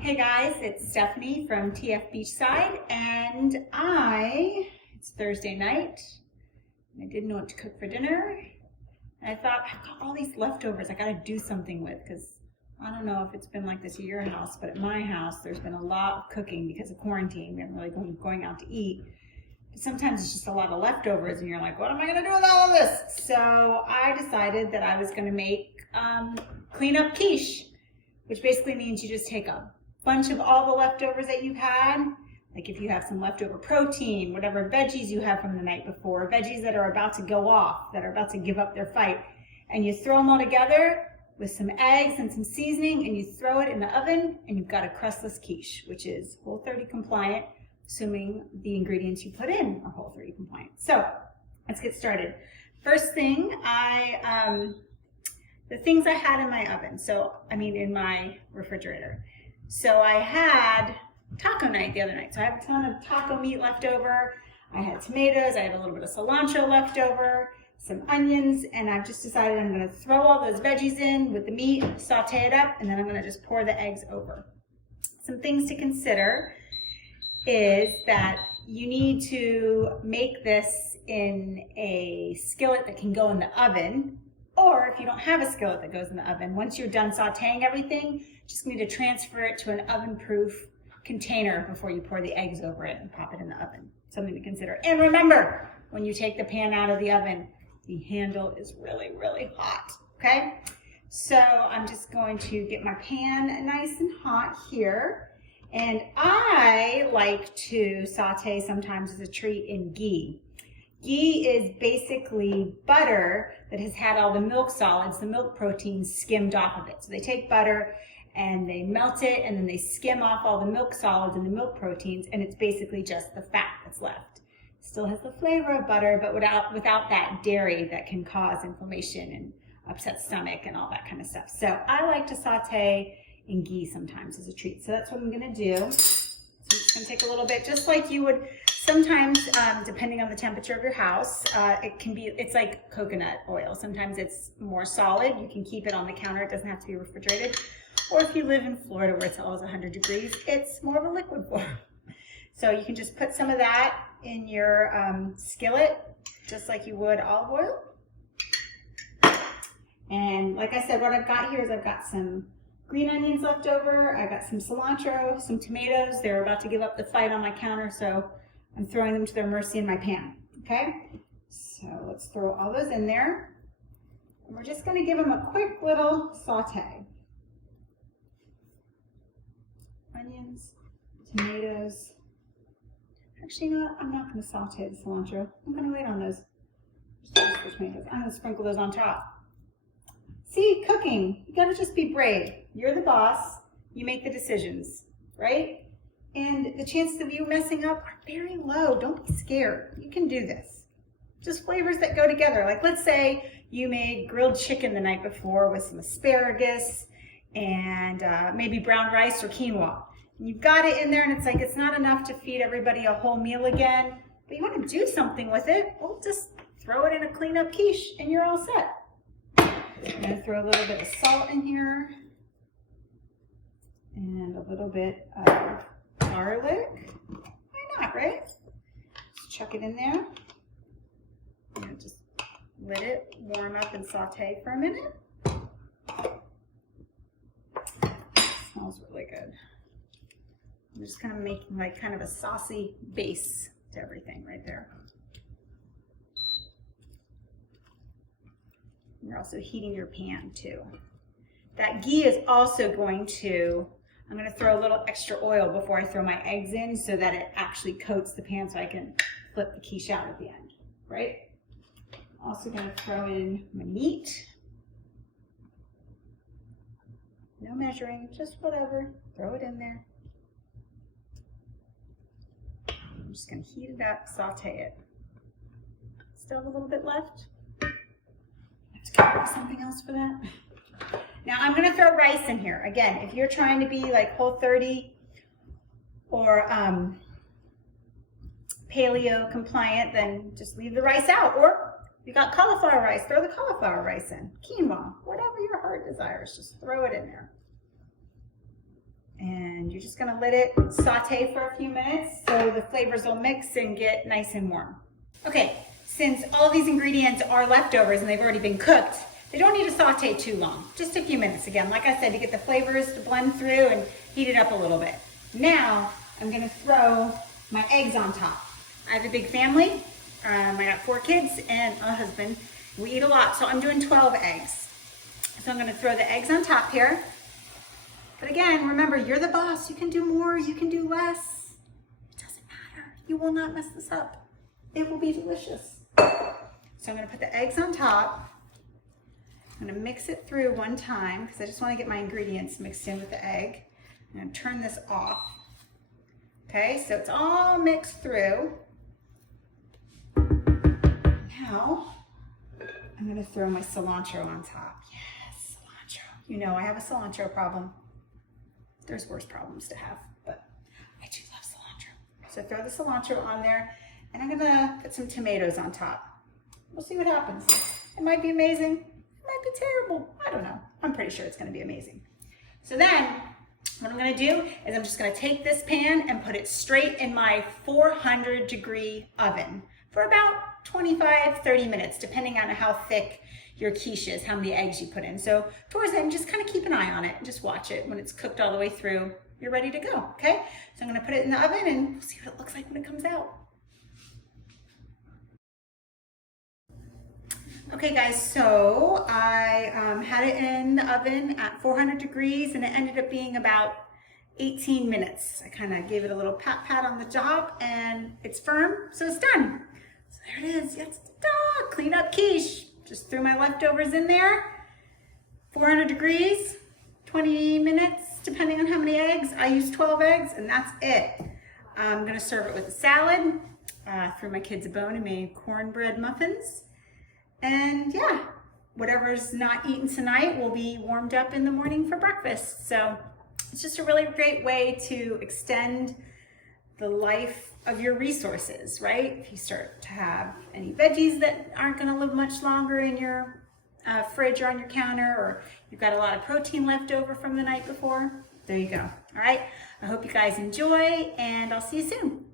Hey guys, it's Stephanie from TF Beachside, and it's Thursday night, and I didn't know what to cook for dinner, and I thought, I've got all these leftovers I gotta do something with, because I don't know if it's been like this at your house, but at my house, there's been a lot of cooking because of quarantine. We haven't really been going out to eat. But sometimes it's just a lot of leftovers, and you're like, what am I gonna do with all of this? So I decided that I was gonna make cleanup quiche, which basically means you just take a bunch of all the leftovers that you've had, like if you have some leftover protein, whatever veggies you have from the night before, veggies that are about to go off, that are about to give up their fight, and you throw them all together with some eggs and some seasoning, and you throw it in the oven, and you've got a crustless quiche, which is Whole30 compliant, assuming the ingredients you put in are Whole30 compliant. So let's get started. First thing, the things I had in my oven, in my refrigerator. So I had taco night the other night. So I have a ton of taco meat left over. I had tomatoes, I had a little bit of cilantro left over, some onions, and I've just decided I'm gonna throw all those veggies in with the meat, saute it up, and then I'm gonna just pour the eggs over. Some things to consider is that you need to make this in a skillet that can go in the oven, or if you don't have a skillet that goes in the oven, once you're done sauteing everything, just need to transfer it to an oven-proof container before you pour the eggs over it and pop it in the oven. Something to consider. And remember, when you take the pan out of the oven, the handle is really, really hot, okay? So I'm just going to get my pan nice and hot here. And I like to saute sometimes as a treat in ghee. Ghee is basically butter that has had all the milk solids, the milk proteins skimmed off of it. So they take butter and they melt it, and then they skim off all the milk solids and the milk proteins, and it's basically just the fat that's left. Still has the flavor of butter, but without that dairy that can cause inflammation and upset stomach and all that kind of stuff. So I like to saute in ghee sometimes as a treat. So that's what I'm gonna do. So I'm just gonna take a little bit, just like you would sometimes, depending on the temperature of your house, it's like coconut oil. Sometimes it's more solid. You can keep it on the counter. It doesn't have to be refrigerated. Or if you live in Florida where it's always 100 degrees, it's more of a liquid form. So you can just put some of that in your skillet, just like you would olive oil. And like I said, what I've got here is I've got some green onions left over. I've got some cilantro, some tomatoes. They're about to give up the fight on my counter, so I'm throwing them to their mercy in my pan, okay? So let's throw all those in there. And we're just gonna give them a quick little saute. Onions, tomatoes. Actually, you know what? I'm not gonna saute the cilantro. I'm gonna wait on those. I'm gonna sprinkle those on top. See, cooking, you gotta just be brave. You're the boss, you make the decisions, right? And the chances of you messing up are very low. Don't be scared. You can do this. Just flavors that go together. Like let's say you made grilled chicken the night before with some asparagus and maybe brown rice or quinoa. And you've got it in there and it's like it's not enough to feed everybody a whole meal again, but you want to do something with it, well, just throw it in a cleanup quiche and you're all set. I'm going to throw a little bit of salt in here and a little bit of garlic. Why not, right? Just chuck it in there. And just let it warm up and saute for a minute. Smells really good. I'm just kind of making like kind of a saucy base to everything right there. You're also heating your pan too. That ghee is also I'm going to throw a little extra oil before I throw my eggs in so that it actually coats the pan so I can flip the quiche out at the end, right? Also going to throw in my meat. No measuring, just whatever. Throw it in there. I'm just going to heat it up, saute it. Still have a little bit left. Let's get something else for that. Now I'm going to throw rice in here. Again, if you're trying to be like Whole30 or paleo compliant, then just leave the rice out. Or if you got cauliflower rice, throw the cauliflower rice in. Quinoa, whatever your heart desires, just throw it in there. And you're just gonna let it saute for a few minutes so the flavors will mix and get nice and warm. Okay, since all these ingredients are leftovers and they've already been cooked, they don't need to saute too long, just a few minutes again, like I said, to get the flavors to blend through and heat it up a little bit. Now, I'm gonna throw my eggs on top. I have a big family. I got 4 kids and a husband. We eat a lot, so I'm doing 12 eggs. So I'm gonna throw the eggs on top here. But again, remember, you're the boss. You can do more, you can do less. It doesn't matter. You will not mess this up. It will be delicious. So I'm gonna put the eggs on top. I'm gonna mix it through one time because I just wanna get my ingredients mixed in with the egg. I'm gonna turn this off. Okay, so it's all mixed through. Now, I'm gonna throw my cilantro on top. Yes, cilantro. You know I have a cilantro problem. There's worse problems to have, but I do love cilantro. So throw the cilantro on there, and I'm gonna put some tomatoes on top. We'll see what happens. It might be amazing, it might be terrible. I don't know. I'm pretty sure it's gonna be amazing. So then, what I'm gonna do is I'm just gonna take this pan and put it straight in my 400-degree oven for about 25-30 minutes, depending on how thick your quiche is, how many eggs you put in. So towards the end, just kind of keep an eye on it and just watch it. When it's cooked all the way through, you're ready to go, okay? So I'm gonna put it in the oven and we'll see what it looks like when it comes out. Okay guys, so I had it in the oven at 400 degrees and it ended up being about 18 minutes. I kind of gave it a little pat on the job and it's firm, so it's done. So there it is, yes, clean up quiche. Just threw my leftovers in there, 400 degrees, 20 minutes, depending on how many eggs. I used 12 eggs and that's it. I'm gonna serve it with a salad. Threw my kids a bone and made cornbread muffins. And yeah, whatever's not eaten tonight will be warmed up in the morning for breakfast. So it's just a really great way to extend the life of your resources, right? If you start to have any veggies that aren't gonna live much longer in your fridge or on your counter, or you've got a lot of protein left over from the night before, there you go, all right? I hope you guys enjoy and I'll see you soon.